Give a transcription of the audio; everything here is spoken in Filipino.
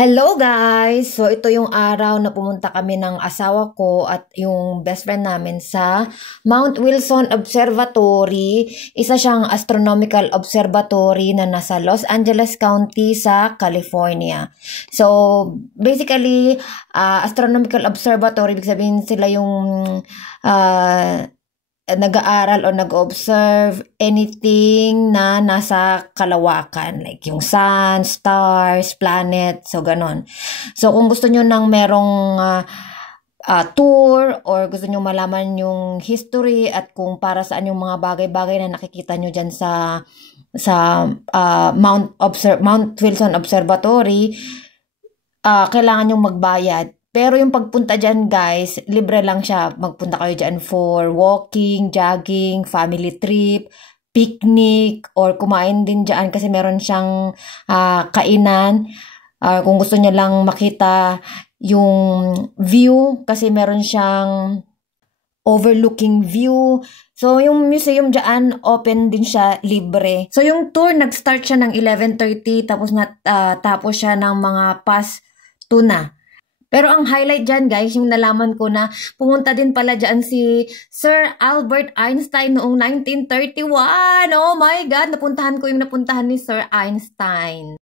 Hello guys! So ito yung araw na pumunta kami ng asawa ko at yung best friend namin sa Mount Wilson Observatory. Isa siyang astronomical observatory na nasa Los Angeles County sa California. So basically, astronomical observatory, ibig sabihin sila yung nag-aaral o nag-observe anything na nasa kalawakan, like yung sun, stars, planet, so ganon. So kung gusto nyo ng merong tour or gusto nyo malaman yung history at kung para saan yung mga bagay-bagay na nakikita nyo dyan sa Mount Wilson Observatory, kailangan nyong magbayad. Pero yung pagpunta dyan guys, libre lang siya. Magpunta kayo dyan for walking, jogging, family trip, picnic, or kumain din dyan kasi meron siyang kainan. Kung gusto niyo lang makita yung view kasi meron siyang overlooking view. So yung museum dyan, open din siya, libre. So yung tour, nag-start siya ng 11:30 tapos tapos siya ng mga past 2 na. Pero ang highlight dyan guys, yung nalaman ko na pumunta din pala dyan si Sir Albert Einstein noong 1931. Oh my God, napuntahan ko yung napuntahan ni Sir Einstein.